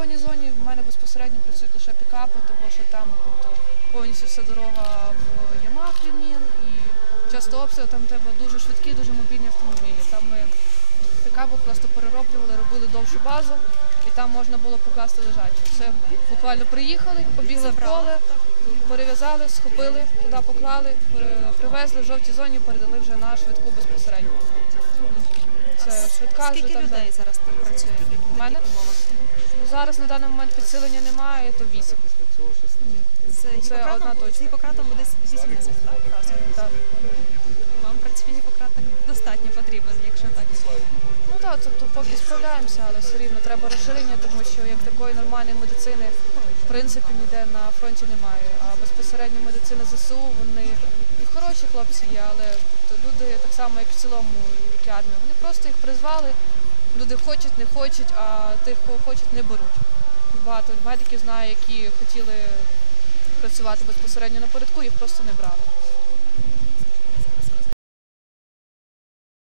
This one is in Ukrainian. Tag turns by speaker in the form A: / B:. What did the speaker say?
A: червоній зоні в мене безпосередньо працюють лише пікапи, тому що там тобто, повністю вся дорога в ямах від мін і часто обстріл, там треба дуже швидкі, дуже мобільні автомобілі. Там ми пікапи просто перероблювали, робили довшу базу, і там можна було покласти лежачу. Це буквально приїхали, побігли в поле, перев'язали, схопили, туди поклали, привезли в жовтій зоні, передали вже на швидку безпосередньо. Це швидка вже
B: Скільки
A: там.
B: людей зараз тут працює?
A: У мене? Ну, Зараз на даний момент підсилення немає, то вісім.
B: З
A: Це
B: Гіппократом,
A: одна точка.
B: з Гіппократом буде 80, так? Разом.
A: Так.
B: Вам, в принципі, Гіппократ достатньо потрібен, якщо так.
A: Ну так, тобто поки справляємося, але все рівно треба розширення, тому що як такої нормальної медицини в принципі ніде на фронті немає. А безпосередньо медицина ЗСУ, вони і хороші хлопці є, але люди так само, як в цілому, як і армія, вони просто їх призвали. Люди хочуть, не хочуть, а тих, кого хочуть, не беруть. Багато медиків знаю, які хотіли працювати безпосередньо на порядку, їх просто не брали.